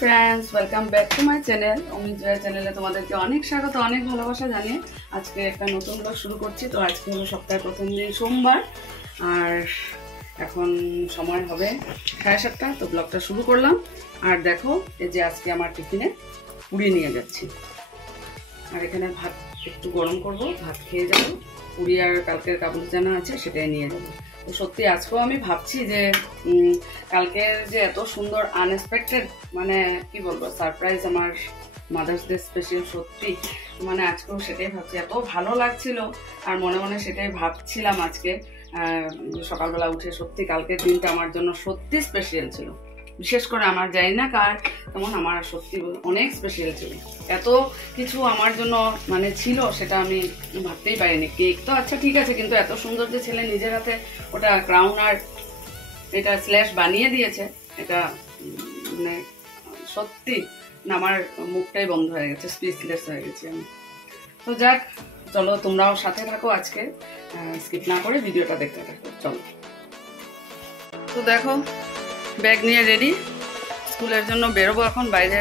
Friends welcome back to my channel Amit Jaya चैनले तुम्हादेरके अनेक स्वागत अनेक भालोबासा जानिए आज के एक नतून ब्लग शुरू करছি। तो आज के हलो सप्ताहेर प्रथम दिन सोमवार और এখন সময় হবে 7:30। তো ব্লগটা শুরু করলাম আর দেখো এই যে আজকে আমার টিফিনে পুরি নিয়ে যাচ্ছি আর এখানে ভাত একটু গরম করব, ভাত খেয়ে যাব। পুরি আর কালকের কাবুলি চানা আছে সেটাই নিয়ে যাব। তো সত্যি আজকেও আমি ভাবছি যে কালকের যে এত সুন্দর আনএক্সপেক্টেড মানে কি বলবো সারপ্রাইজ আমার মাদার্স ডে স্পেশাল, সত্যি মানে আজকেও সেটাই ভাবছি, এত ভালো লাগছিল আর মনে মনে সেটাই ভাবছিলাম আজকে সকালবেলা উঠে। সত্যি কালকের দিনটা আমার জন্য সত্যি স্পেশাল ছিল, বিশেষ করে আমার জানি না কার তেমন আমার সত্যি অনেক স্পেশাল ছিল। এত কিছু আমার জন্য মানে ছিল সেটা আমি ভাবতেই পারিনি। কেক তো আচ্ছা ঠিক আছে, কিন্তু এত সুন্দর যে ছেলে নিজের হাতে ওটা ক্রাউন আর এটা স্ল্যাশ বানিয়ে দিয়েছে, এটা মানে সত্যি না আমার মুখটাই বন্ধ হয়ে গেছে, স্পিচলেস হয়ে গেছি আমি। তো যাক চলো তোমরাও সাথে থাকো, আজকে স্কিপ না করে ভিডিওটা দেখতে থাকো চলো। তো দেখো ব্যাগ নিয়ে রেডি, স্কুলের জন্য বেরোবো এখন বাইরে,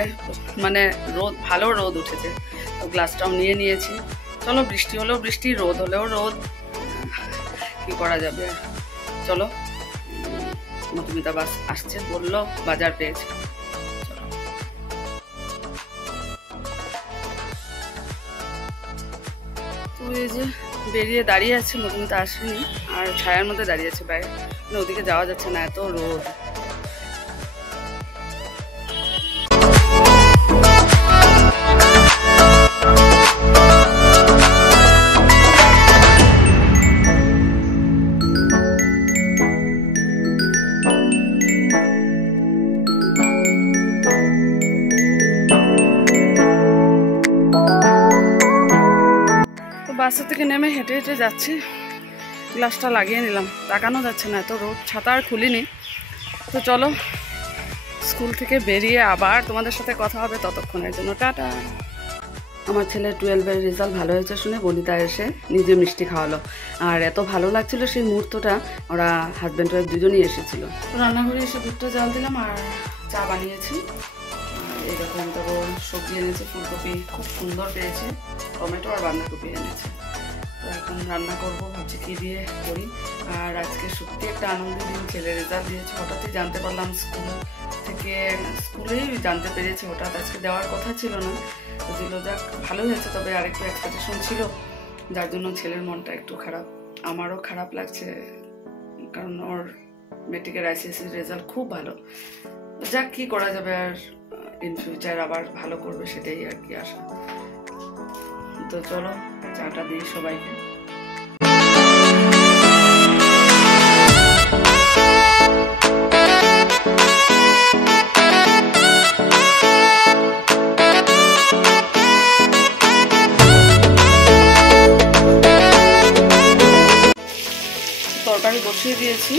মানে রোদ ভালো রোদ উঠেছে। তো গ্লাসটাও নিয়ে নিয়েছি। চলো বৃষ্টি হলেও বৃষ্টি, রোদ হলেও রোদ, কি করা যাবে। চলো মধুমিতা বাস আসছে, বললো বাজার পেয়েছে। তো এই যে বেরিয়ে দাঁড়িয়ে আছে, মধুমিতা আসেনি আর ছায়ার মধ্যে দাঁড়িয়ে আছে বাইরে, ওদিকে যাওয়া যাচ্ছে না এত রোদ। বাসা থেকে নেমে হেঁটে হেঁটে যাচ্ছি, গ্লাসটা লাগিয়ে নিলাম, তাকানো যাচ্ছে না এত রোদ, ছাতা আর খুলিনি। তো চলো স্কুল থেকে বেরিয়ে আবার তোমাদের সাথে কথা হবে, ততক্ষণের জন্য টাটা। আমার ছেলে 12-এর রেজাল্ট ভালো হয়েছে শুনে বনিতা এসে নিজে মিষ্টি খাওয়ালো আর এত ভালো লাগছিল সেই মুহূর্তটা। ওরা হাজব্যান্ড ওয়াইফ দুজনেই এসেছিলো। তো রান্নাঘরে এসে দুধটা জাল দিলাম আর চা বানিয়েছি। এরকম তো সবজি এনেছে, ফুলকপি খুব সুন্দর পেয়েছে, টমেটো আর বাঁধাকপি এনেছে। তো এখন রান্না করবো, ভাবছি কী দিয়ে করি। আর আজকে সত্যি একটা আনন্দের দিন, ছেলের রেজাল্ট দিয়েছে, হঠাৎই জানতে পারলাম স্কুলেই জানতে পেরেছি হঠাৎ, আজকে দেওয়ার কথা ছিল না, দিল। যাক ভালো হয়েছে, তবে আরেকটু এক্সপেকটেশন ছিল যার জন্য ছেলের মনটা একটু খারাপ, আমারও খারাপ লাগছে কারণ ওর মেট্রিকের আইসিএসসির রেজাল্ট খুব ভালো। যাক কী করা যাবে, আর ইন ফিউচার আবার ভালো করবে সেটাই আর কি আশা। তো চলো চাটা দিই সবাইকে। তরকারি বসিয়ে দিয়েছি,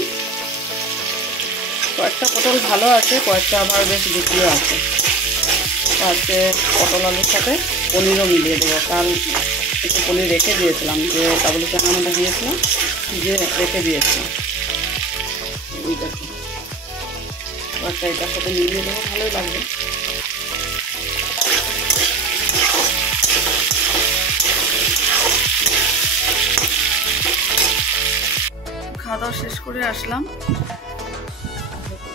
কয়েকটা পটল ভালো আছে, কয়েকটা আবার বেশ বিক্রিও আছে। আজকে পটল আলুর সাথে পনিরও মিলিয়ে দেবো। কাল একটু পনির রেখে দিয়েছিলাম, যে কাবুলি চানা মধ্যে দিয়েছিলাম, যে রেখে দিয়েছিলাম, ওই দেখো কয়েকটা এটার সাথে মিলিয়ে দেবো, ভালোই লাগবে। খাওয়া দাওয়া শেষ করে আসলাম,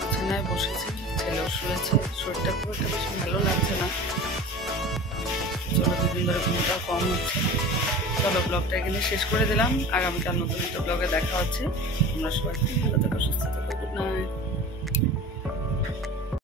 বিছানায় বসেছি, ছেলেও শুয়েছে, শরীরটা খুব একটা বেশি ভালো লাগছে না। চলো দুদিন ধরে ঘুমটাও কম হচ্ছে। চলো ব্লগটা এখানে শেষ করে দিলাম, আগামীকাল নতুন একটা ব্লগে দেখা হচ্ছে। তোমরা সবাই ভালো থেকো, সুস্থ থেকো, গুড নাইট।